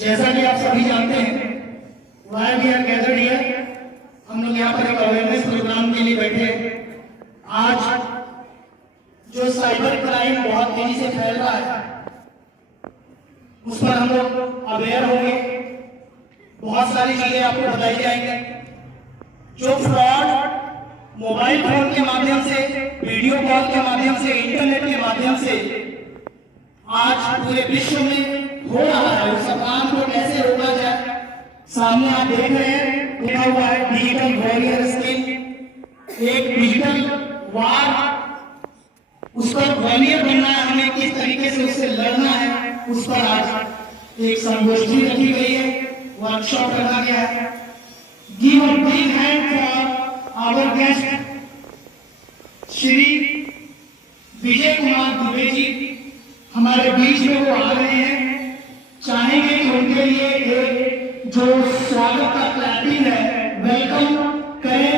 जैसा कि आप सभी जानते हैं, why we are gathered here, हम लोग यहाँ पर एक अवेयरनेस प्रोग्राम के लिए बैठे हैं। आज जो साइबर क्राइम बहुत तेजी से फैल रहा है, उस पर हम लोग अवेयर होंगे। बहुत सारी चीजें आपको बताई जाएंगी। जो फ्रॉड मोबाइल फोन के माध्यम से, वीडियो कॉल के माध्यम से, इंटरनेट के माध्यम से आज पूरे विश्व में हो रहा है, उस काम को कैसे रोका जाए। सामने आप देख रहे हैं, लिखा हुआ है डिजिटल वॉरियर स्किल, एक डिजिटल वार, उस पर वॉरियर बनना है, हमें किस तरीके से उससे लड़ना है, उस पर आज एक संगोष्ठी रखी गई है, वर्कशॉप रखा गया है। Give a big hand for our guest Shri Vijay Kumar Dubey ji, हमारे बीच में वो आ रहे हैं। चाहेंगे कि उनके लिए एक जो स्वागत का क्लैपिंग है, वेलकम करें।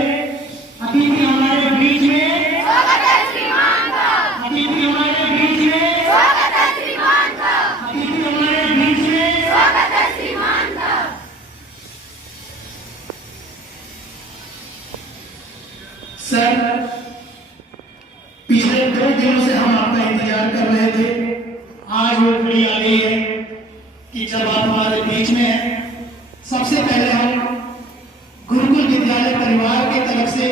अभी भी हमारे बीच में स्वागत है श्रीमान का, अभी भी हमारे बीच में स्वागत है श्रीमान का, अभी भी हमारे बीच में स्वागत है श्रीमान का। सर, पिछले 2 दिनों से हम आपका इंतजार कर रहे थे। आज वो घड़ी आ गई है कि जब आप हमारे बीच में हैं। सबसे पहले हम गुरुकुल विद्यालय परिवार की तरफ से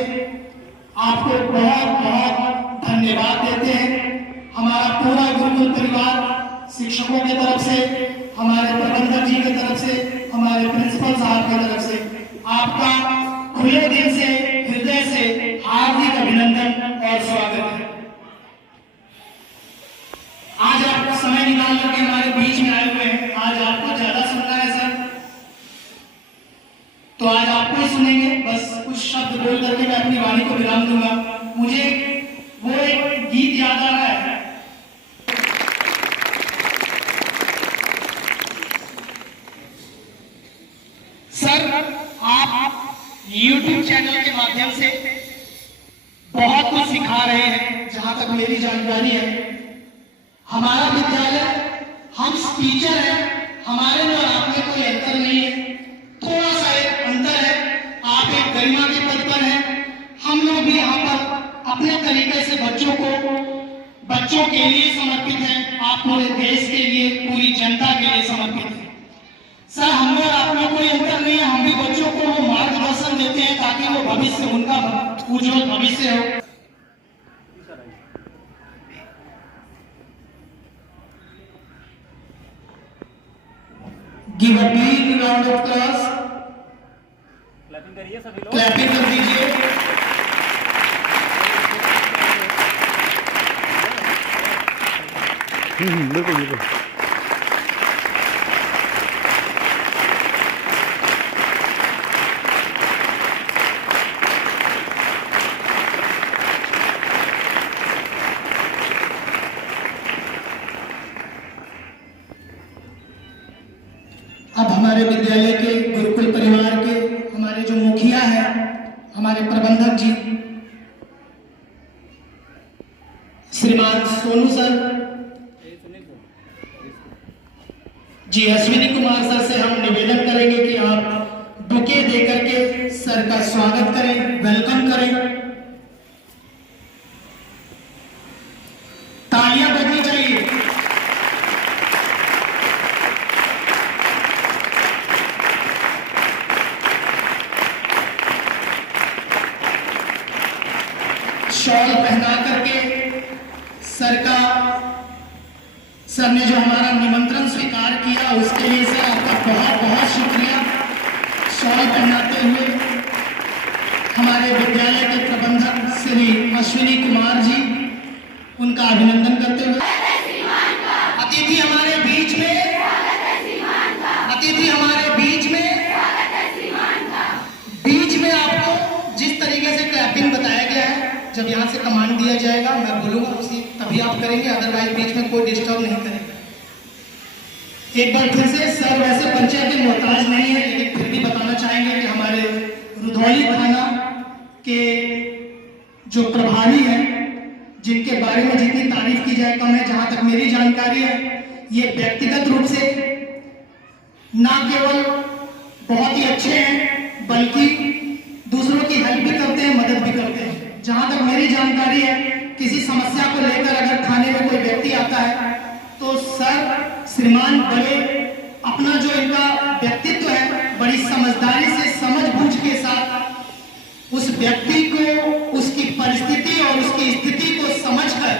आपको बहुत बहुत धन्यवाद देते हैं। हमारा पूरा गुरुकुल परिवार, शिक्षकों की तरफ से, हमारे प्रबंधक जी की तरफ से, हमारे प्रिंसिपल साहब की तरफ से आपका खुले दिल से, हृदय से हार्दिक अभिनंदन और स्वागत है। आज आप समय निकाल करके हमारे बीच में आए हुए हैं। आज आपको ज्यादा सुनना है सर, तो आज आपको ही सुनेंगे। बस कुछ शब्द बोल करके मैं अपनी वाणी को विराम दूंगा। मुझे वो एक गीत याद आ रहा है, सर आप YouTube चैनल के माध्यम से बहुत कुछ सिखा रहे हैं। जहां तक मेरी जानकारी है, हमारा विद्यालय, हम टीचर हैं, हमारे में और आप में कोई अंतर नहीं है। थोड़ा सा एक अंतर है, आप एक गरिमा के पद पर हैं, हम लोग भी यहाँ पर अपने तरीके से बच्चों के लिए समर्पित हैं। आप पूरे देश के लिए, पूरी जनता के लिए समर्पित हैं। सर, हम और आप में कोई अंतर नहीं है। हम भी बच्चों को वो मार्गदर्शन देते हैं ताकि वो भविष्य, उनका उज्जवल भविष्य हो। Give a big round of applause. Clapping करिए सभी लोग। क्लैपिंग कर दीजिए। बिल्कुल बिल्कुल। अब हमारे विद्यालय के, गुरुकुल परिवार के हमारे जो मुखिया हैं, हमारे प्रबंधक जी श्रीमान सोनू सर जी, अश्विनी कुमार सर से हम निवेदन करेंगे कि आप बुके देकर के सर का स्वागत करें, वेलकम करें। तालियां बजनी चाहिए। शॉल पहना करके सर ने जो हमारा निमंत्रण स्वीकार किया, उसके लिए सर आपका बहुत बहुत शुक्रिया। शॉल पहनाते हुए हमारे विद्यालय के प्रबंधक श्री अश्विनी कुमार जी, उनका अभिनंदन करते हुए अतिथि हमारे बीच में, अतिथि हमारे बीच में आपको जिस तरीके से क्लैपिंग बताया गया है, जब यहाँ से कमांड दिया जाएगा, मैं बोलूंगा उसी तभी आप करेंगे, अदरवाइज बीच में कोई डिस्टर्ब नहीं करेगा। एक बार फिर से सर वैसे परिचय के मोहताज नहीं है, लेकिन फिर भी बताना चाहेंगे कि हमारे रुधौली थाना के जो प्रभारी हैं, जिनके बारे में जितनी तारीफ की जाए कम है। जहां तक मेरी जानकारी है, ये व्यक्तिगत रूप से ना केवल बहुत ही अच्छे हैं बल्कि दूसरों की हेल्प भी करते हैं, मदद भी करते हैं। जहां तक मेरी जानकारी है, किसी समस्या को लेकर अगर थाने में कोई व्यक्ति आता है तो सर श्रीमान बड़े अपना जो इनका व्यक्तित्व है बड़ी समझदारी से समझबूझ के साथ उस व्यक्ति को उसकी परिस्थिति और उसकी स्थिति को समझकर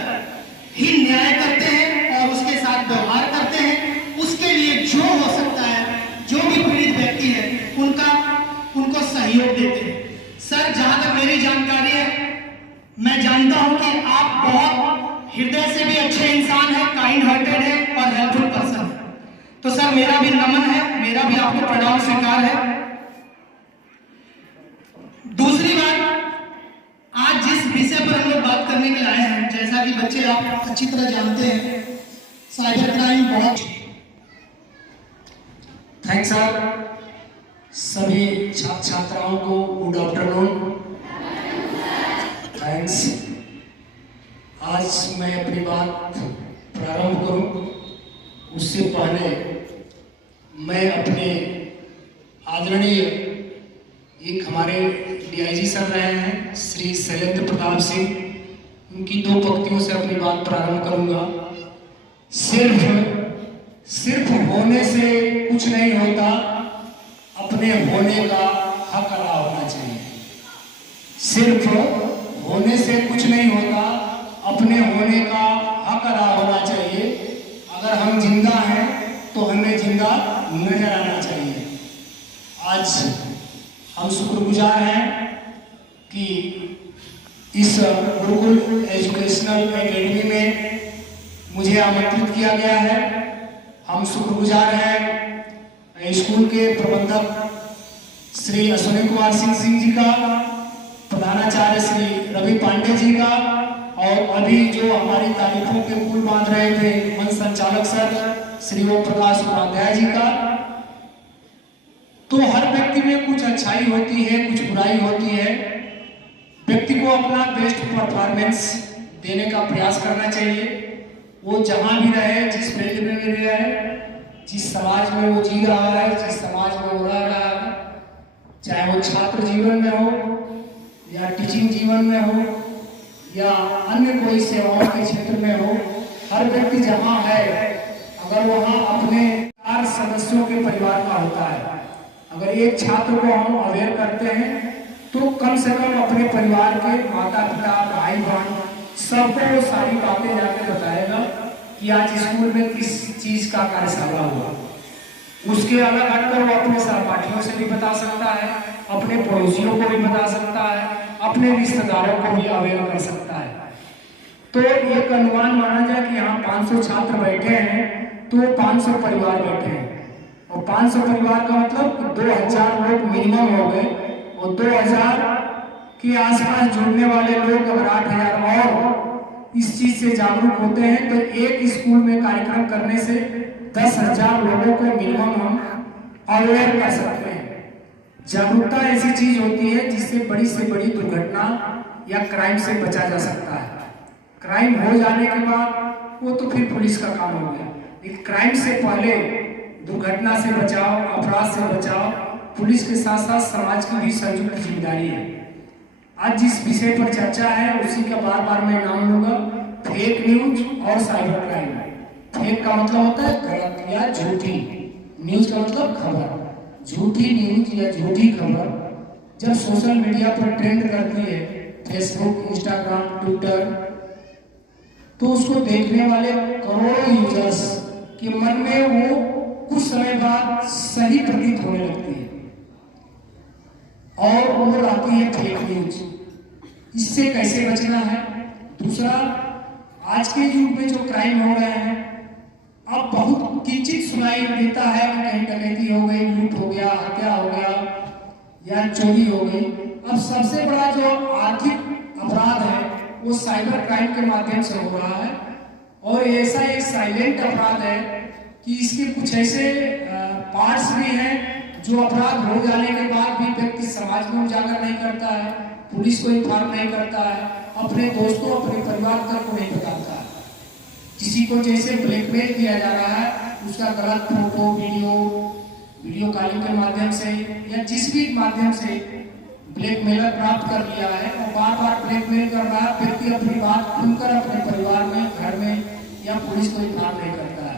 ही न्याय करते हैं और उसके साथ व्यवहार करते हैं। उसके लिए जो हो सकता है, जो भी पीड़ित व्यक्ति है उनको सहयोग देते हैं। सर जहां तक मेरी जानकारी है, मैं जानता हूं कि आप बहुत हृदय से भी अच्छे इंसान हैं, काइंड हार्टेड हैं और हेल्पफुल पर्सन हैं। तो सर मेरा भी नमन है, मेरा भी आपको प्रणाम स्वीकार है। दूसरी बात, आज जिस विषय पर हम लोग बात करने के लिए आए हैं, जैसा कि बच्चे आप अच्छी तरह जानते हैं, साइबर क्राइम बहुत। Thanks sir. सभी छात्र छात्राओं को गुड आफ्टरनून। थैंक्स। आज मैं अपनी बात प्रारंभ करूं उससे पहले मैं अपने आदरणीय एक हमारे डीआईजी सर रहे हैं श्री शैलेंद्र प्रताप सिंह, उनकी 2 पंक्तियों से अपनी बात प्रारंभ करूंगा। सिर्फ होने से कुछ नहीं होता, अपने होने का हक अदा होना चाहिए। सिर्फ होने से कुछ नहीं होता, अपने होने का हक अदा होना चाहिए। अगर हम जिंदा हैं तो हमें जिंदा नजर आना चाहिए। आज हम शुक्रगुजार हैं कि इस गुरुकुल एजुकेशनल एकेडमी में मुझे आमंत्रित किया गया है। हम शुक्रगुजार हैं स्कूल के प्रबंधक श्री अश्विनी कुमार सिंह जी का, प्रधानाचार्य श्री रवि पांडे जी का, और अभी जो हमारी तारीफों के पुल बांध रहे थे मंच संचालक सर श्री ओम प्रकाश उपाध्याय जी का। तो हर व्यक्ति में कुछ अच्छाई होती है, कुछ बुराई होती है। व्यक्ति को अपना बेस्ट परफॉर्मेंस देने का प्रयास करना चाहिए। वो जहां भी रहे, जिस फील्ड में भी रहे, जिस समाज में वो जी रहा है, जिस समाज में वो रह रहा है, चाहे वो छात्र जीवन में हो या टीचिंग जीवन में हो या अन्य कोई सेवाओं के क्षेत्र में हो, हर व्यक्ति जहां है, अगर वहां अपने 4 सदस्यों के परिवार का होता है। अगर एक छात्र को हम अवेयर करते हैं तो कम से कम अपने परिवार के माता पिता, भाई बहन सबको वो सारी बातें जाकर बताएगा कि आज स्कूल में किस चीज का कार्यशाला हुआ। उसके अलग हटकर वो अपने सहपाठियों से भी बता सकता है, अपने पड़ोसियों को भी बता सकता है, अपने रिश्तेदारों को भी अवेयर कर सकता है। तो एक अनुमान माना जाए कि यहाँ 500 छात्र बैठे हैं तो 500 परिवार बैठे हैं, और 500 परिवार का मतलब 2000 लोग मिनिमम हो गए, और 2000 के आसपास जुड़ने वाले लोग अगर 8000 और इस चीज से जागरूक होते हैं तो एक स्कूल में कार्यक्रम करने से 10,000 लोगों को मिनिमम हम अवेयर कर सकते हैं। जागरूकता ऐसी चीज होती है जिससे बड़ी से बड़ी दुर्घटना या क्राइम से बचा जा सकता है। क्राइम हो जाने के बाद वो तो फिर पुलिस का काम हो गया, लेकिन क्राइम से पहले दुर्घटना से बचाव, अपराध से बचाव पुलिस के साथ साथ समाज की भी संयुक्त जिम्मेदारी है। आज जिस विषय पर चर्चा है उसी का बार बार मैं नाम लूंगा, फेक न्यूज और साइबर क्राइम। फेक का मतलब होता है गलत या झूठी, न्यूज का मतलब खबर। झूठी न्यूज या झूठी खबर जब सोशल मीडिया पर ट्रेंड करती है, फेसबुक, इंस्टाग्राम, ट्विटर, तो उसको देखने वाले करोड़ों यूजर्स के मन में वो कुछ समय बाद सही प्रतीत होने लगती है और वो आती है फेक न्यूज। इससे कैसे बचना है? दूसरा, आज के युग में जो क्राइम हो रहे हैं अब बहुत किंचित सुनाई देता है, कहीं डकैती हो गई, लूट हो गया, हत्या हो गया या चोरी हो गई। अब सबसे बड़ा जो आर्थिक अपराध है वो साइबर क्राइम के माध्यम से हो रहा है, और ऐसा एक साइलेंट अपराध है कि इसके कुछ ऐसे पार्ट्स भी हैं जो अपराध हो जाने के बाद भी व्यक्ति समाज में उजागर नहीं करता है, पुलिस को इन्फॉर्म नहीं करता है, अपने दोस्तों, अपने परिवार तक को नहीं बताता है। किसी को जैसे ब्लैकमेल किया जा रहा है, उसका गलत फोटो, वीडियो वीडियो कॉलिंग के माध्यम से या जिस भी माध्यम से ब्लैकमेलर प्राप्त कर लिया है और बार बार ब्लैकमेल कर रहा है, व्यक्ति अपनी बात खुलकर अपने परिवार में, घर में या पुलिस को इत्तला नहीं करता है।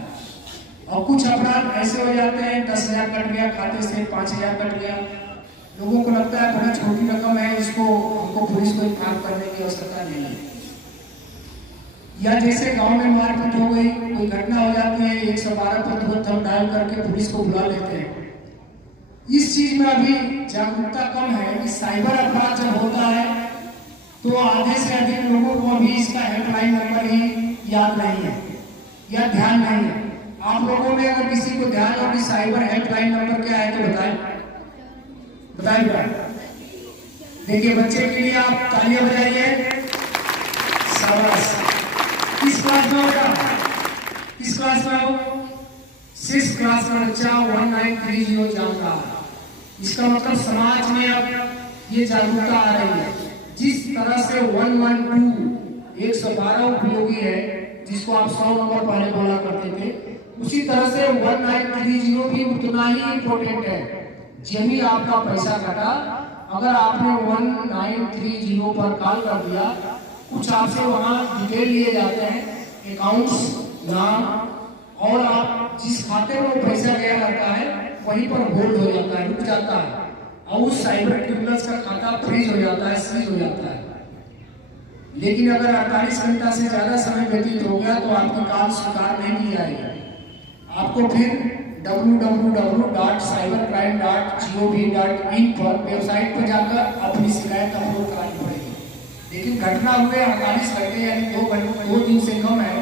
और कुछ अपराध ऐसे हो जाते हैं 10,000 कट गया खाते से, 5,000 कट गया, लोगों को लगता है बड़ा छोटी रकम है, इसको हमको पुलिस को इत्तला करने की आवश्यकता नहीं है। या जैसे गांव में मारपीट हो गई, कोई घटना हो जाती है, 112 पर तुरंत हम डायल करके पुलिस को बुला लेते हैं। इस चीज में अभी जागरूकता कम है कि साइबर अपराध जब होता है तो आधे से अधिक लोगों को अभी इसका हेल्पलाइन नंबर ही याद नहीं है या ध्यान नहीं है। आप लोगों में अगर किसी को ध्यान हो कि साइबर हेल्पलाइन नंबर क्या है तो बताएं, बताइए। देखिए बच्चे के लिए आप तालियां बजाइए, शाबाश। किस क्लास में होगा, किस क्लास में हो? 6 क्लास का बच्चा 1930 जान रहा है। इसका मतलब समाज में अब ये जागरूकता आ रही है। जिस तरह से 112 उपयोगी है, जिसको आप 100 नंबर पहले बोला करते थे, उसी तरह से 1930 भी उतना ही इम्पोर्टेंट है। जब भी आपका पैसा कटा, अगर आपने 1930 पर कॉल कर दिया, कुछ आपसे वहाँ डिटेल लिए जाते हैं, अकाउंट्स, नाम, और आप जिस खाते में वो पैसा गया रहता है वहीं पर होल्ड हो जाता है, रुक जाता है, और उस साइबर क्रिमिनल्स का खाता फ्रीज हो जाता है, सीज हो जाता है। लेकिन अगर 48 घंटा से ज्यादा समय व्यतीत हो गया तो आपकी कॉल स्वीकार नहीं की जाएगी। आपको फिर www.cybercrime.gov.in पर वेबसाइट पर जाकर अपनी शिकायत अपलोड करानी पड़ेगी। लेकिन घटना हुए 48 घंटे यानी 2 दिन से कम है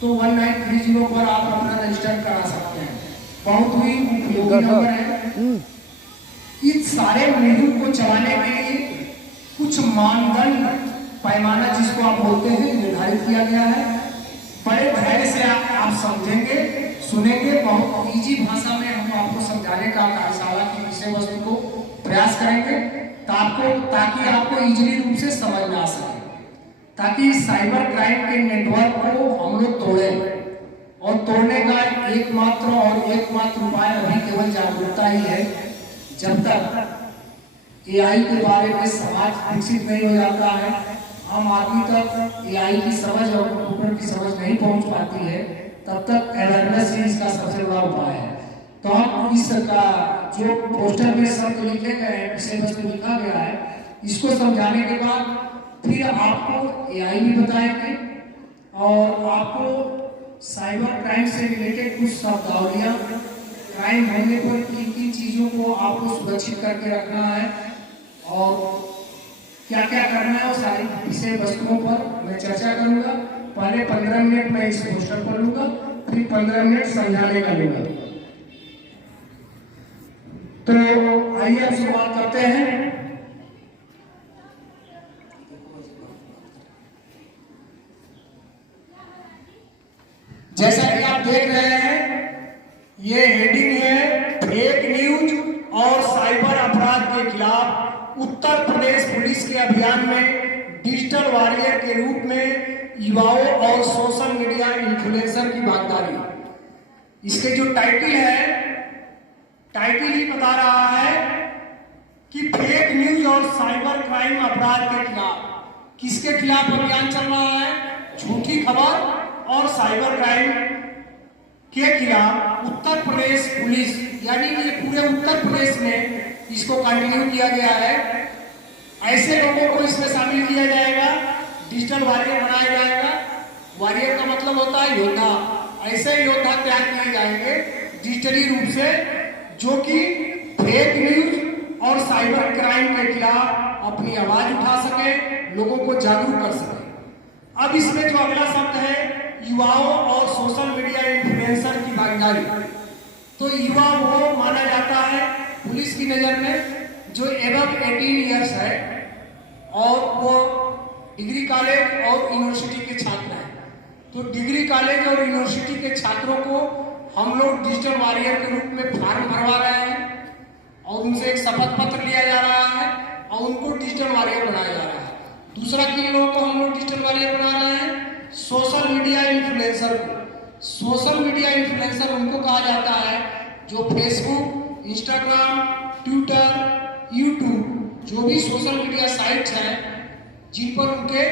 तो 1930 पर आप अपना रजिस्टर करा सकते हैं। बहुत ही उपयोगी नंबर है। इन सारे मुहिम को चलाने के लिए कुछ मानदंड, पैमाना जिसको आप बोलते हैं, निर्धारित किया गया है। बड़े धैर्य से आप समझेंगे, सुनेंगे, बहुत इजी भाषा में हम आपको समझाने का कार्यशाला की विषय वस्तु को प्रयास करेंगे ताकि आपको इजीली रूप से समझ में आ सके, ताकि साइबर क्राइम के नेटवर्क को हम लोग तोड़ें। और तोड़ने का एकमात्र उपाय अभी केवल जागरूकता ही है। जब तक एआई के बारे में समाज विकसित नहीं हो जाता है, आम आदमी तक एआई की समझ और कंप्यूटर की समझ नहीं पहुंच पाती है, तब तक अवेयरनेस ही इसका सबसे बड़ा उपाय है। तो हम इसका जो पोस्टर में शब्द लिखे गए हैं, विषय वस्तु लिखा गया है, इसको समझाने के बाद फिर आपको एआई भी बताएंगे और आपको साइबर क्राइम से रिलेटेड कुछ शब्दावलियां, क्राइम होने पर किन चीजों को आपको सुरक्षित करके रखना है और क्या क्या करना है, वो सारी विषय वस्तुओं पर मैं चर्चा करूंगा। पहले 15 मिनट मैं इस पोस्टर पर लूंगा, फिर 15 मिनट समझाने का लूंगा। तो आइए अब शुरुआत करते हैं। जैसा कि आप देख रहे हैं, ये हेडिंग है फेक न्यूज और साइबर अपराध के खिलाफ उत्तर प्रदेश पुलिस के अभियान में डिजिटल वॉरियर के रूप में युवाओं और सोशल मीडिया इन्फ्लुएंसर की भागीदारी। इसके जो टाइटल है, टाइटल ही बता रहा है कि फेक न्यूज और साइबर क्राइम अपराध के खिलाफ। किसके खिलाफ अभियान चल रहा है? झूठी खबर और साइबर क्राइम के खिलाफ उत्तर प्रदेश पुलिस, यानी कि पूरे उत्तर प्रदेश में इसको कंटिन्यू किया गया है। ऐसे लोगों को इसमें शामिल किया जाएगा, डिजिटल वॉरियर बनाया जाएगा। वॉरियर का मतलब होता है योद्धा। ऐसे योद्धा तैयार किए जाएंगे डिजिटली रूप से, जो कि फेक न्यूज और साइबर क्राइम के खिलाफ अपनी आवाज उठा सके, लोगों को जागरूक कर सके। अब इसमें जो अगला शब्द है युवाओं और सोशल मीडिया इन्फ्लुएंसर की भागीदारी। तो युवा वो माना जाता है पुलिस की नजर में जो एबव 18 ईयर्स है और वो डिग्री कॉलेज और यूनिवर्सिटी के छात्र हैं। तो डिग्री कॉलेज और यूनिवर्सिटी के छात्रों को हम लोग डिजिटल वॉरियर के रूप में फॉर्म भरवा रहे हैं और उनसे एक शपथ पत्र लिया जा रहा है और उनको डिजिटल वॉरियर बनाया जा रहा है। दूसरा किन लोगों को हम लोग डिजिटल वॉरियर बना रहे हैं? सोशल मीडिया इन्फ्लुएंसर को। सोशल मीडिया इन्फ्लुएंसर उनको कहा जाता है जो फेसबुक, इंस्टाग्राम, ट्विटर, यूट्यूब, जो भी सोशल मीडिया साइट्स हैं जिन पर उनके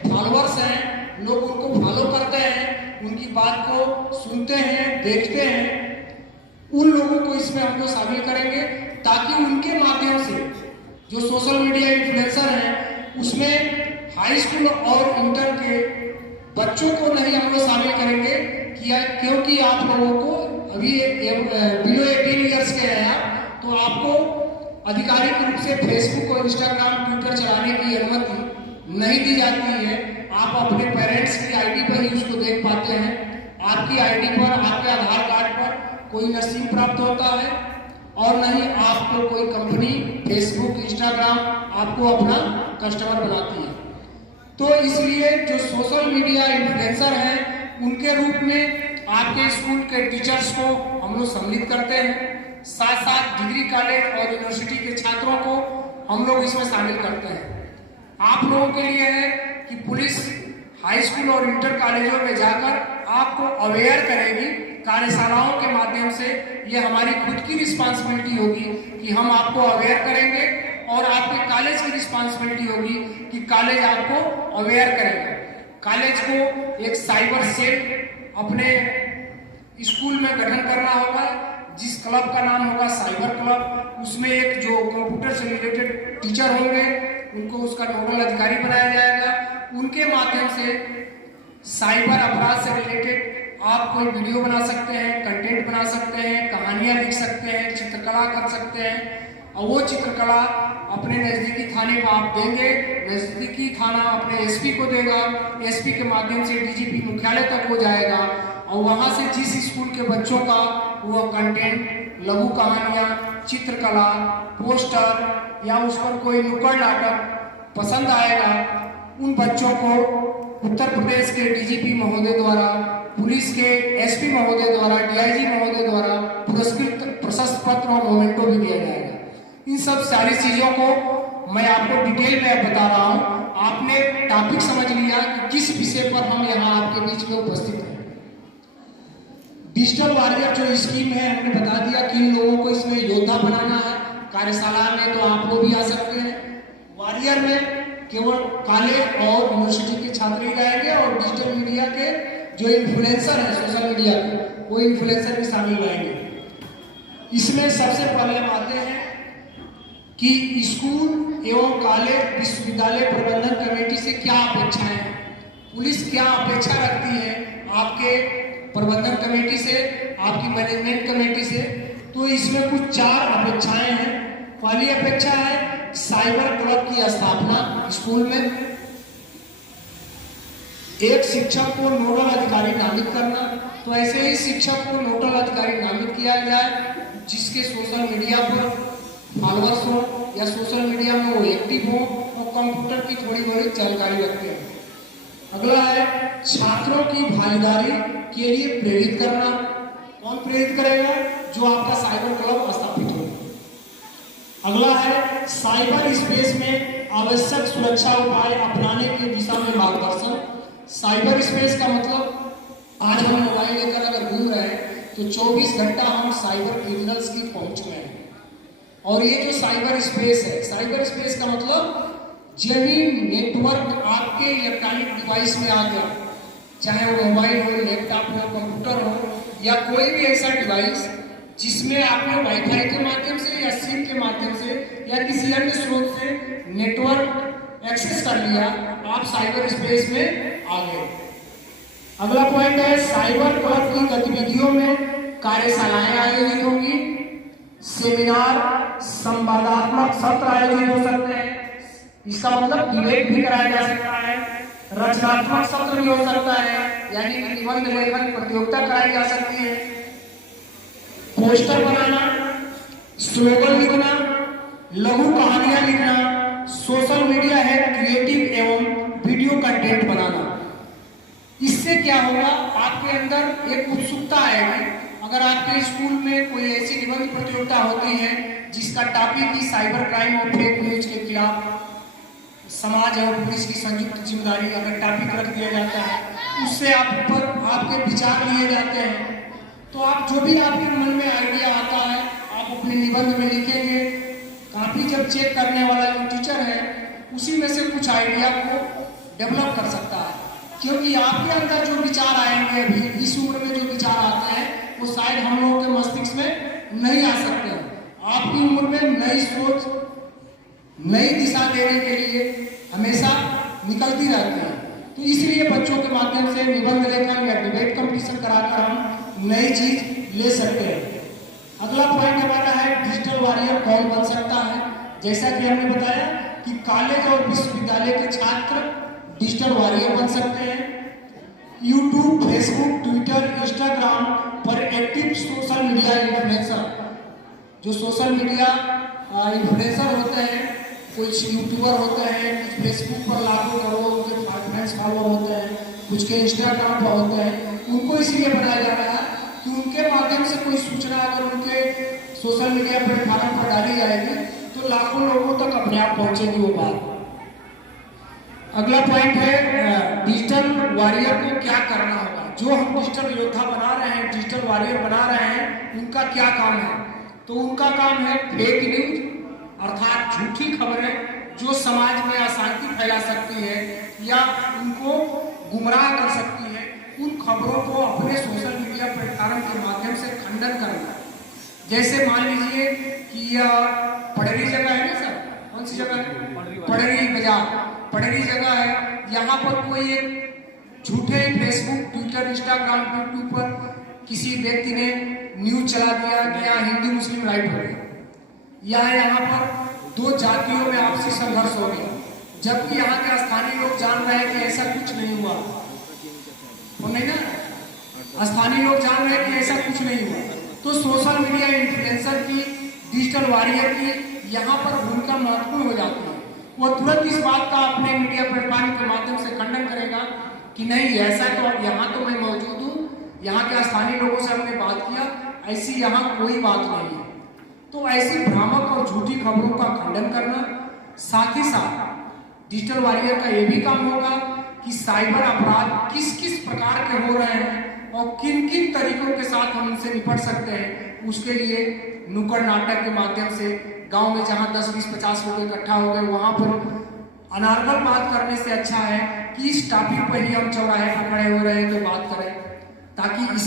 फॉलोअर्स हैं, लोग उनको फॉलो करते हैं, उनकी बात को सुनते हैं, देखते हैं, उन लोगों को इसमें हमको शामिल करेंगे ताकि उनके माध्यम से जो सोशल मीडिया इन्फ्लुएंसर हैं उसमें हाई स्कूल और इंटर के बच्चों को नहीं हम लोग शामिल करेंगे क्योंकि आप लोगों को अभी बिलो 18 ईयर्स के हैं आप, तो आपको आधिकारिक रूप से फेसबुक और इंस्टाग्राम, ट्विटर चलाने की अनुमति नहीं दी जाती है। आप अपने पेरेंट्स की आईडी पर ही उसको देख पाते हैं। आपकी आईडी पर, आपके आधार कार्ड पर कोई न सिम प्राप्त होता है और न ही आपको कोई कंपनी फेसबुक, इंस्टाग्राम आपको अपना कस्टमर बनाती है। तो इसलिए जो सोशल मीडिया इन्फ्लुएंसर हैं उनके रूप में आपके स्कूल के टीचर्स को हम लोग सम्मिलित करते हैं, साथ साथ डिग्री कॉलेज और यूनिवर्सिटी के छात्रों को हम लोग इसमें शामिल करते हैं। आप लोगों के लिए है कि पुलिस हाई स्कूल और इंटर कॉलेजों में जाकर आपको अवेयर करेगी कार्यशालाओं के माध्यम से। ये हमारी खुद की रिस्पांसिबिलिटी होगी कि हम आपको अवेयर करेंगे और आपके कॉलेज की रिस्पांसिबिलिटी होगी कि कॉलेज आपको अवेयर करेगा। कॉलेज को एक साइबर सेल अपने स्कूल में गठन करना होगा, जिस क्लब का नाम होगा साइबर क्लब। उसमें एक जो कंप्यूटर से रिलेटेड टीचर होंगे उनको उसका नोडल अधिकारी बनाया जाएगा। उनके माध्यम से साइबर अपराध से रिलेटेड आप कोई वीडियो बना सकते हैं, कंटेंट बना सकते हैं, कहानियां लिख सकते हैं, चित्रकला कर सकते हैं और वो चित्रकला अपने नज़दीकी थाने को आप देंगे, नज़दीकी थाना अपने एसपी को देगा, एसपी के माध्यम से डीजीपी मुख्यालय तक हो जाएगा और वहाँ से जिस स्कूल के बच्चों का वो कंटेंट, लघु कहानियाँ, चित्रकला, पोस्टर या उस पर कोई नुक्कड़ नाटक पसंद आएगा, उन बच्चों को उत्तर प्रदेश के डीजीपी महोदय द्वारा, पुलिस के एसपी महोदय द्वारा, डीआईजी महोदय द्वारा पुरस्कृत प्रशस्ति पत्र और मोमेंटो भी दिया जाएगा। इन सब सारी चीजों को मैं आपको डिटेल में बता रहा हूँ। आपने टॉपिक समझ लिया कि किस विषय पर हम यहाँ आपके बीच में उपस्थित हैं। डिजिटल वॉरियर जो स्कीम है हमने बता दिया कि इन लोगों को इसमें योद्धा बनाना है। कार्यशाला में तो आप लोग भी आ सकते हैं। वॉरियर में केवल कॉलेज और यूनिवर्सिटी के छात्र ही जाएंगे और डिजिटल मीडिया के जो इन्फ्लुएंसर हैं सोशल मीडिया के, वो इन्फ्लुएंसर भी शामिल रहेंगे। इसमें सबसे पहले हम आते हैं कि स्कूल एवं कॉलेज विश्वविद्यालय प्रबंधन कमेटी से क्या अपेक्षाएं हैं। पुलिस क्या अपेक्षा रखती है आपके प्रबंधन कमेटी से, आपकी मैनेजमेंट कमेटी से। तो इसमें कुछ 4 अपेक्षाएं हैं। पहली अपेक्षा है साइबर क्लब की स्थापना स्कूल में। एक शिक्षक को नोडल अधिकारी नामित करना। तो ऐसे ही शिक्षक को नोडल अधिकारी नामित किया जाए जिसके सोशल मीडिया पर फॉलोअर्स हो या सोशल मीडिया में वो एक्टिव हो और कंप्यूटर की थोड़ी बहुत जानकारी रखते हैं। अगला है छात्रों की भागीदारी के लिए प्रेरित करना। कौन प्रेरित करेगा? जो आपका साइबर क्लब स्थापित हो। अगला है साइबर स्पेस में आवश्यक सुरक्षा उपाय अपनाने की दिशा में मार्गदर्शन। साइबर स्पेस का मतलब आज हम मोबाइल लेकर अगर घूम रहे हैं तो 24 घंटा हम साइबर क्रिमिनल्स की पहुंच में हैं। और ये जो साइबर स्पेस है, साइबर स्पेस का मतलब जब भी नेटवर्क आपके इलेक्ट्रॉनिक डिवाइस में आ गया, चाहे वो मोबाइल हो, लैपटॉप हो, कंप्यूटर हो या कोई भी ऐसा डिवाइस जिसमें आपने वाईफाई के माध्यम से या सिम के माध्यम से या किसी अन्य स्रोत से नेटवर्क एक्सेस कर लिया, आप साइबर स्पेस में आ गए। अगला पॉइंट है साइबर क्लब की गतिविधियों में कार्यशालाएं आयोजित होंगी, सेमिनार, संवादात्मक सत्र आयोजित हो सकते हैं। इसका मतलब डिबेट भी कराया जा सकता है, रचनात्मक सत्र भी हो सकता है, यानी कि निबंध लेखन प्रतियोगिता कराई जा सकती है। पोस्टर बनाना, स्लोगन लिखना, लघु कहानियां लिखना, सोशल मीडिया है क्रिएटिव एवं वीडियो कंटेंट बनाना। इससे क्या होगा, आपके अंदर एक उत्सुकता आएगी। अगर आपके स्कूल में कोई ऐसी निबंध प्रतियोगिता होती है जिसका टॉपिक ही साइबर क्राइम और फेक न्यूज के खिलाफ समाज और पुलिस की संयुक्त जिम्मेदारी अगर टॉपिक रख दिया जाता है, उससे आप पर आपके विचार लिए जाते हैं, तो आप जो भी आपके मन में आइडिया आता है आप आप अपने निबंध में लिखेंगे। काफी जब चेक करने वाला जो टीचर है उसी में से कुछ आइडिया को डेवलप कर सकता है, क्योंकि आपके अंदर जो विचार आएंगे अभी इस उम्र में जो विचार आते हैं वो शायद हम लोगों के मस्तिष्क में नहीं आ सकते हैं। आपकी उम्र में नई सोच, नई दिशा देने के लिए हमेशा निकलती रहती है। तो इसलिए बच्चों के माध्यम से निबंध लेखन या डिबेट कंपटीशन कराकर हम नई चीज ले सकते हैं। अगला पॉइंट हमारा है डिजिटल वॉरियर कौन बन सकता है। जैसा कि हमने बताया कि कॉलेज और विश्वविद्यालय के छात्र डिजिटल वॉरियर बन सकते हैं। यूट्यूब, फेसबुक, ट्विटर, इंस्टाग्राम पर एक्टिव सोशल मीडिया इन्फ्लुएंसर, जो सोशल मीडिया इन्फ्लुएंसर होते हैं, कुछ यूट्यूबर होते हैं, कुछ फेसबुक पर लाखों करोड़ों उनके फैंस फॉलोअर होते हैं, कुछ के इंस्टाग्राम पर होते हैं, उनको इसलिए बनाया जा रहा है कि उनके माध्यम से कोई सूचना अगर उनके सोशल मीडिया प्लेटफॉर्म पर डाली जाएगी तो लाखों लोगों तक अपने आप पहुंचेगी वो बात। अगला पॉइंट है डिजिटल वॉरियर को क्या करना होगा। जो हम डिजिटल योद्धा बना रहे हैं, डिजिटल वॉरियर बना रहे हैं, उनका क्या काम है? तो उनका काम है फेक न्यूज अर्थात झूठी खबरें जो समाज में अशांति फैला सकती है या उनको गुमराह कर सकती है, उन खबरों को अपने सोशल मीडिया प्लेटफॉर्म के माध्यम से खंडन करना। जैसे मान लीजिए कि यह पड़री जगह है ना सर, कौन सी जगह है? पड़री बाजार, पड़री जगह है। यहाँ पर कोई एक झूठे फेसबुक, ट्विटर, इंस्टाग्राम, यूट्यूब पर किसी व्यक्ति ने न्यूज चला दिया कि यहाँ हिंदू मुस्लिम राइट हो गया, या यहाँ पर दो जातियों में आपसी संघर्ष हो गया, जबकि यहाँ के स्थानीय लोग जान रहे हैं कि ऐसा कुछ नहीं हुआ। और नहीं ना, स्थानीय लोग जान रहे हैं कि ऐसा कुछ नहीं हुआ। तो सोशल मीडिया इन्फ्लुएंसर की, डिजिटल वॉरियर की यहाँ पर भूमिका महत्वपूर्ण हो जाती है। वो तुरंत इस बात का अपने मीडिया प्लेटफॉर्म के माध्यम से खंडन करेगा कि नहीं ऐसा तो यहाँ तो मैं मौजूद हूँ, यहाँ के स्थानीय लोगों से हमने बात किया, ऐसी यहाँ कोई बात नहीं है। तो ऐसी भ्रामक और झूठी खबरों का खंडन करना, साथ ही साथ डिजिटल वॉरियर का यह भी काम होगा कि साइबर अपराध किस किस प्रकार के हो रहे हैं और किन किन तरीकों के साथ हम उनसे निपट सकते हैं, उसके लिए नुक्कड़ नाटक के माध्यम से गांव में जहां 10, 20, 50 लोग इकट्ठा हो गए वहां पर अनार्गल बात करने से अच्छा है कि इस टॉपिक पर ही हम चौराहे पर खड़े हो रहे हैं तो बात करें, ताकि इस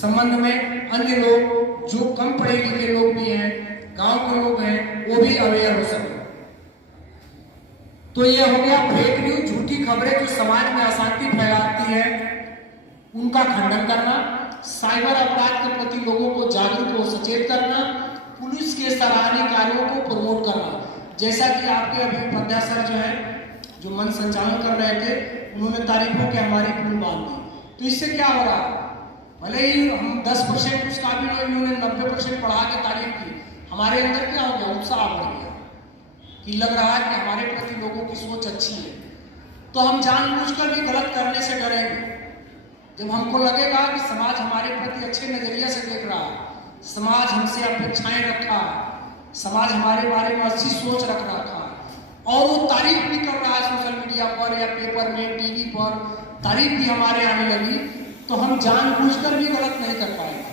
संबंध में अन्य लोग जो कम पढ़े लिखे लोग भी हैं, गांव के लोग हैं, वो भी अवेयर हो सके। तो यह हो गया फेक न्यूज, झूठी खबरें जो समाज में अशांति फैलाती है, उनका खंडन करना, साइबर अपराध के प्रति लोगों को जागरूक और सचेत करना, पुलिस के सराहनीय कार्यों को प्रमोट करना। जैसा कि आपके अभी उपाध्याय सर जो है, जो मंच संचालन कर रहे थे, उन्होंने तारीफों के हमारी फूल बांध दी। तो इससे क्या हो रहा है, भले ही हम 10% कुछ काबिल हो, इन्होंने 90% पढ़ा के तारीफ की, हमारे अंदर क्या हो गया, उत्साह बढ़ गया कि लग रहा है कि हमारे प्रति लोगों की सोच अच्छी है। तो हम जानबूझकर भी गलत करने से डरेंगे। जब हमको लगेगा कि समाज हमारे प्रति अच्छे नजरिए से देख रहा है, समाज हमसे अपेक्षाएं रखा है, समाज हमारे बारे में अच्छी सोच रख रखा है और वो तारीफ भी कर रहा है सोशल मीडिया पर या पेपर में, टीवी पर तारीफ भी हमारे आने लगी, तो हम जानबूझकर भी गलत नहीं कर पाएंगे।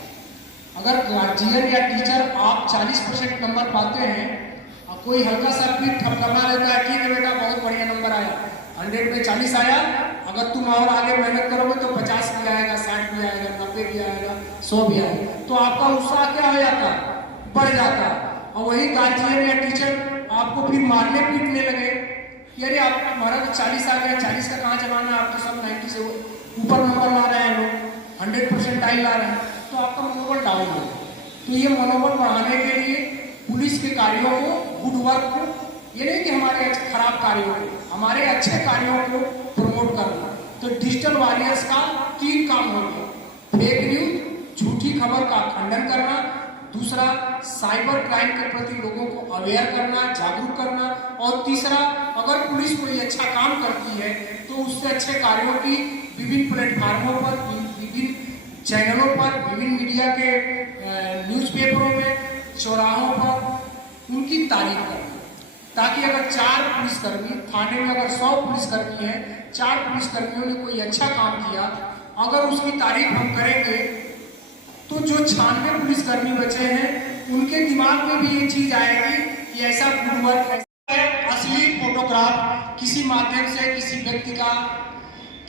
अगर गार्जियन या टीचर आप 40% नंबर पाते हैं और कोई हल्का सा भी ठपकमा देता है, ठीक है बेटा बहुत बढ़िया नंबर आया, 100 में 40 आया, अगर तुम और आगे मेहनत करोगे तो 50 भी आएगा, 60 भी आएगा, 90 भी आएगा, 100 भी आएगा, तो आपका उत्साह क्या हो जाता है, बढ़ जाता है। और वही गार्जियन या टीचर आपको फिर मारने पीटने लगे कि अरे आप हमारा तो 40 आ गया, 40 का कहाँ जमाना है, आप तो सब 90 से ऊपर नंबर ला रहे हैं, लोग 100% ला रहे हैं, तो आपका मनोबल डाउन हो। तो ये मनोबल बढ़ाने के लिए पुलिस के कार्यों को, गुड वर्क को, ये नहीं कि हमारे खराब कार्यों को, हमारे अच्छे कार्यों को प्रमोट करना। तो डिजिटल वॉरियर्स का 3 काम होगा, फेक न्यूज, झूठी खबर का खंडन करना, दूसरा साइबर क्राइम के प्रति लोगों को अवेयर करना, जागरूक करना, और तीसरा अगर पुलिस कोई अच्छा काम करती है तो उससे अच्छे कार्यों की विभिन्न प्लेटफार्मों पर, विभिन्न चैनलों पर, विभिन्न मीडिया के न्यूज़पेपरों में, चौराहों पर उनकी तारीफ करना, ताकि अगर 4 पुलिसकर्मी, थाने में अगर 100 पुलिसकर्मी हैं, 4 पुलिसकर्मियों ने कोई अच्छा काम किया, अगर उसकी तारीफ हम करेंगे तो जो 96 पुलिसकर्मी बचे हैं उनके दिमाग में भी ये चीज आएगी कि ऐसा गुड वर्क है। असली फोटोग्राफ किसी माध्यम से किसी व्यक्ति का,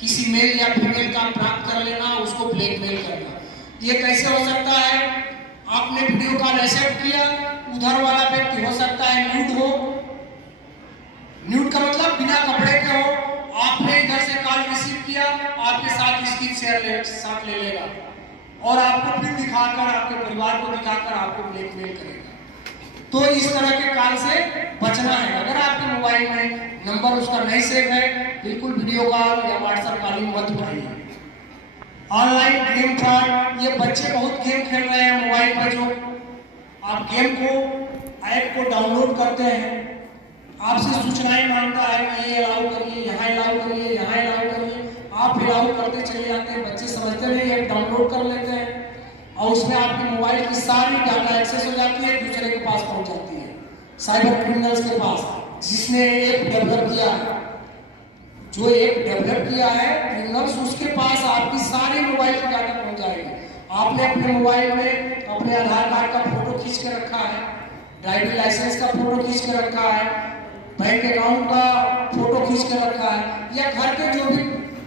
किसी मेल या फीमेल का प्राप्त कर लेना, उसको ब्लैकमेल करना, ये कैसे हो सकता है? आपने वीडियो कॉल एक्सेप्ट किया, उधर वाला व्यक्ति हो सकता है न्यूड हो, न्यूड का मतलब बिना कपड़े के हो, आपने इधर से कॉल रिसीव किया, आपके साथ स्क्रीन शेयर साथ ले लेगा और आपको फिर दिखाकर, आपके परिवार को दिखाकर आपको ब्लैकमेल करेगा। तो इस तरह के कॉल से बचना है। अगर आपके मोबाइल में नंबर उसका नहीं सेव है, बिल्कुल वीडियो कॉल या व्हाट्सएप कॉलिंग मत उठाइए। ऑनलाइन गेम फ्रॉड, ये बच्चे बहुत गेम खेल रहे हैं मोबाइल पर। जो आप गेम को, ऐप को डाउनलोड करते हैं, आपसे सूचनाएं मांगता है कि ये अलाउ करिए, यहाँ अलाउ करिए, यहाँ अलाउ करिए, आप अलाउ करते चले जाते हैं। बच्चे समझते नहीं, ऐप डाउनलोड कर लेते हैं और उसमें आपके मोबाइल की सारी डाटा एक्सेस हो जाती है, दूसरे के पास पहुंच जाती है, साइबर क्रिमिनल्स के पास, जिसने ऐप डेवलप किया है। जो ऐप डेवलप किया है क्रिमिनल्स, उसके पास आपकी सारी मोबाइल की डाटा पहुंच जाएगी। आपने अपने मोबाइल में अपने आधार कार्ड का फोटो खींच के रखा है, ड्राइविंग लाइसेंस का फोटो खींच के रखा है, बैंक अकाउंट का फोटो खींच के रखा है, या घर के जो भी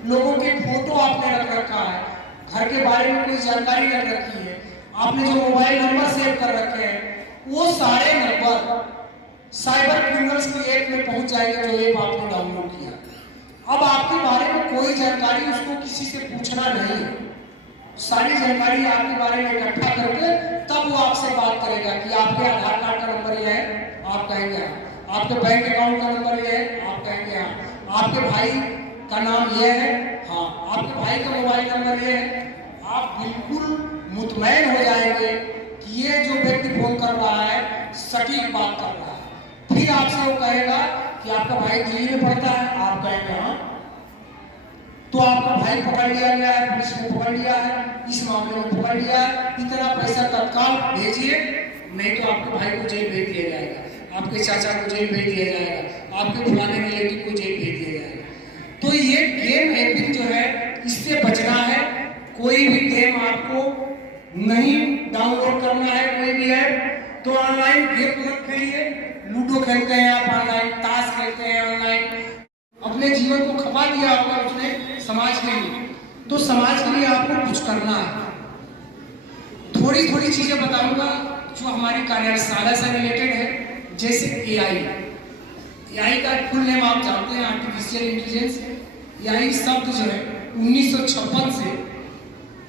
लोगों के फोटो आपने रख रखा है, घर के बारे में कोई जानकारी रख रखी है, आपने जो मोबाइल नंबर सेव कर रखे हैं, वो सारे नंबर साइबर क्रिमिनल्स की ऐप में पहुंच जाएंगे, जो ऐप आपने डाउनलोड किया। अब आपके बारे में कोई जानकारी उसको किसी से पूछना नहीं है, सारी जानकारी आपके बारे में इकट्ठा करके तब वो आपसे बात करेगा कि आपके आधार कार्ड का नंबर ये है, आप कहेंगे हाँ, आपके बैंक अकाउंट का नंबर ये है, आप कहेंगे हाँ, आपके भाई का नाम ये है, हाँ, आपके भाई का मोबाइल नंबर ये है। आप बिल्कुल मुतमैन हो जाएंगे कि ये जो व्यक्ति फोन कर रहा है सटीक बात कर रहा है। फिर आपसे वो कहेगा कि आपका भाई दिल्ली में पढ़ता है, आप कहेंगे हाँ, तो आपका भाई पकड़ लिया गया है, पुलिस ने पकड़ लिया है, इस मामले में पकड़ लिया है, इतना पैसा तत्काल भेजिए, नहीं तो आपके भाई को जेल भेज दिया जाएगा, आपके चाचा को जेल भेज दिया जाएगा, आपके फलाने रिलेटिव को जेल भेज दिया जाएगा। तो ये गेम ऐपिंग जो है, इससे बचना है। कोई भी गेम आपको नहीं डाउनलोड करना है, कोई भी है तो ऑनलाइन गेम मत खेलिए। लूडो खेलते हैं आप ऑनलाइन, ताश खेलते हैं ऑनलाइन, अपने जीवन को खपा दिया होगा उसने समाज के लिए, तो समाज के लिए आपको कुछ करना है। थोड़ी थोड़ी चीजें बताऊंगा जो हमारी कार्यशाला से रिलेटेड है, जैसे एआई का फुल नेम आप जानते हैं, आर्टिफिशियल इंटेलिजेंस। एआई शब्द जो है 1956 से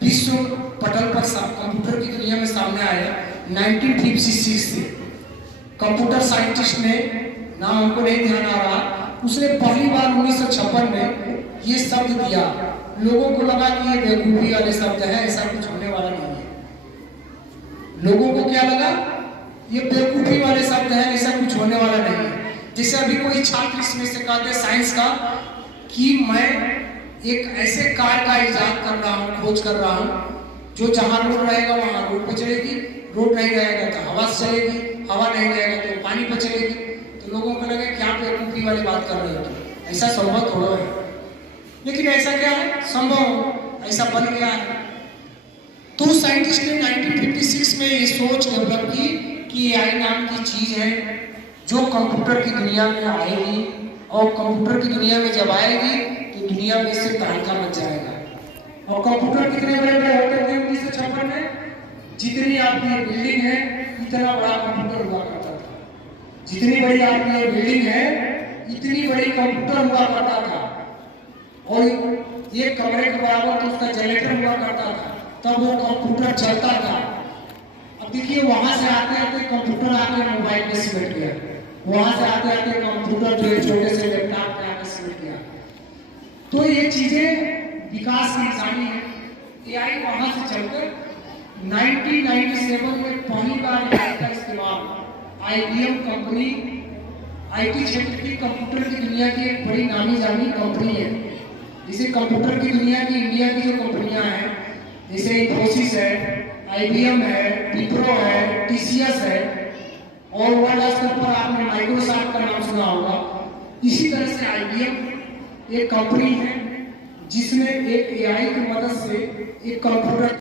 विश्व पटल पर कंप्यूटर की दुनिया में सामने आया। 1956 से कंप्यूटर साइंटिस्ट ने, नाम हमको नहीं ध्यान आ रहा, उसने पहली बार 1956 में ये शब्द दिया। लोगों को लगा कि ये बेवकूफी वाले शब्द है, ऐसा कुछ होने वाला नहीं है। लोगों को क्या लगा, ये बेवकूफी वाले शब्द है, ऐसा कुछ होने वाला नहीं है। जैसे अभी कोई छात्र इसमें से कहते साइंस का कि मैं एक ऐसे कार का इजाद कर रहा हूँ, खोज कर रहा हूँ, जो जहाँ रोड रहेगा वहाँ रोड पे चलेगी, रोड नहीं रहेगा तो हवा से चलेगी, हवा नहीं रहेगा तो पानी पे चलेगी। तो लोगों को लगे क्या बेवकूफी वाली बात कर रहे हो, तो ऐसा संभव थोड़ा है, लेकिन ऐसा क्या है, संभव ऐसा बन गया है। तो साइंटिस्ट ने 1956 में ये सोच डेवलप की कि एआई नाम की चीज है जो कंप्यूटर की दुनिया में आएगी, और कंप्यूटर की दुनिया में जब आएगी तो दुनिया में इससे तहलका मच जाएगा। और कंप्यूटर कितने बड़े बड़े होते थे 1956 में, जितनी आपकी बिल्डिंग है इतना बड़ा कंप्यूटर हुआ करता था। जितनी बड़ी आपकी बिल्डिंग है इतनी बड़ी कंप्यूटर हुआ करता था, और ये कमरे के बराबर तो उसका जनरेटर हुआ करता था, तब वो कंप्यूटर चलता था। अब देखिए वहां से आते आते कंप्यूटर आके मोबाइल में सिमट गया, वहां से आते आते कंप्यूटर जो छोटे से लैपटॉप पे आके सिमट गया। तो ये चीजें विकास की निशानी है। एआई वहां से चलकर 1997 में पहली बार एआई का इस्तेमाल आईबीएम कंपनी, आईटी क्षेत्र की कंप्यूटर की दुनिया की एक बड़ी नामी जानी कंपनी है। जैसे कंप्यूटर की दुनिया की इंडिया की जो कंपनियां हैं, जैसे इन्फोसिस है, आईबीएम है, विप्रो है, टीसीएस है, और वर्ल्ड स्तर पर आपने माइक्रोसॉफ्ट का नाम सुना होगा। इसी तरह से आईबीएम एक कंपनी है जिसने एक एआई की मदद से एक कंप्यूटर